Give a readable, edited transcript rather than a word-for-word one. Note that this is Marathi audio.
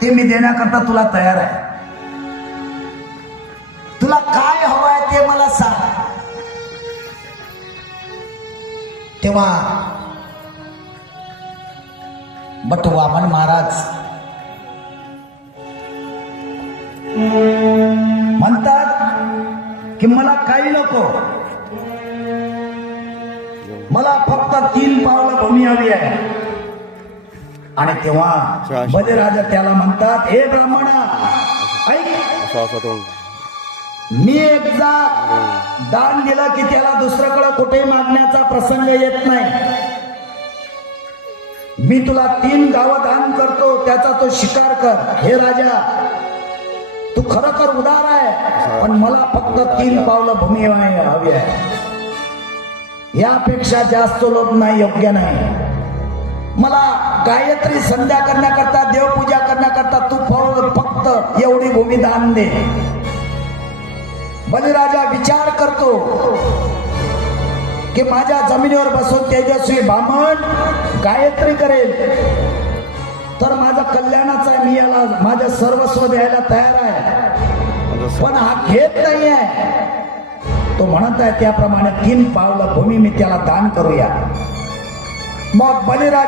ते मी देण्याकरता तुला तयार आहे. तुला काय हवं आहे ते मला सांग. तेव्हा बट वामन महाराज म्हणतात की मला काही नको, मला फक्त 3 पावलं भूमी हवी आहे. आणि तेव्हा बलिराजा त्याला म्हणतात, हे ब्राह्मणा ऐक, मी एकदा दान दिलं की त्याला दुसऱ्याकडे कुठेही मागण्याचा प्रसंग येत नाही. मी तुला 3 गावं दान करतो, त्याचा तो शिकार कर. हे राजा, तू खरोखर उदार आहे, पण मला फक्त 3 पावलं भूमी हवी आहे. यापेक्षा जास्त लोक नाही, योग्य नाही. मला गायत्री संध्या करण्याकरता, देवपूजा करण्याकरता तू फक्त एवढी भूमी दान दे. बलिराजा विचार करतो की माझ्या जमिनीवर बसून तेजस्वी ब्राह्मण गायत्री करेल तर माझं कल्याणाचं आहे, मी याला माझं सर्वस्व द्यायला तयार आहे. पण हा घेत नाही आहे. तो म्हणत आहे त्याप्रमाणे 3 पावलं भूमी मी त्याला दान करूया. मग बलिराजा